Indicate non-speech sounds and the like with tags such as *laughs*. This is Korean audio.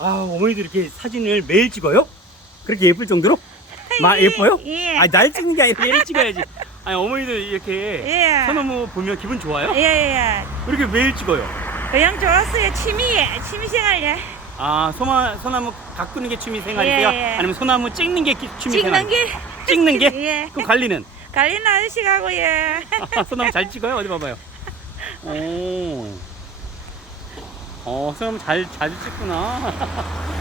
아 어머니들 이렇게 사진을 매일 찍어요? 그렇게 예쁠 정도로? *laughs* 마 예뻐요? 예. 아니 날 찍는 게 아니라 얘를 찍어야지. 아니 어머니들 이렇게 예. 소나무 보면 기분 좋아요? 예, 예. 왜 이렇게 매일 찍어요? 그냥 좋았어요. 취미에, 취미생활, 예. 아 소마, 소나무 가꾸는 게 취미 생활이세요? 예, 예. 아니면 소나무 찍는 게 기- 취미 찍는 생활? 게. 찍는 게? 예. 그 관리는? 갈리는 아저씨가고, 예. *laughs* 아, 소나무 잘 찍어요? 어디 봐봐요. *laughs* 오. 어, 소나무 잘, 잘 찍구나. *laughs*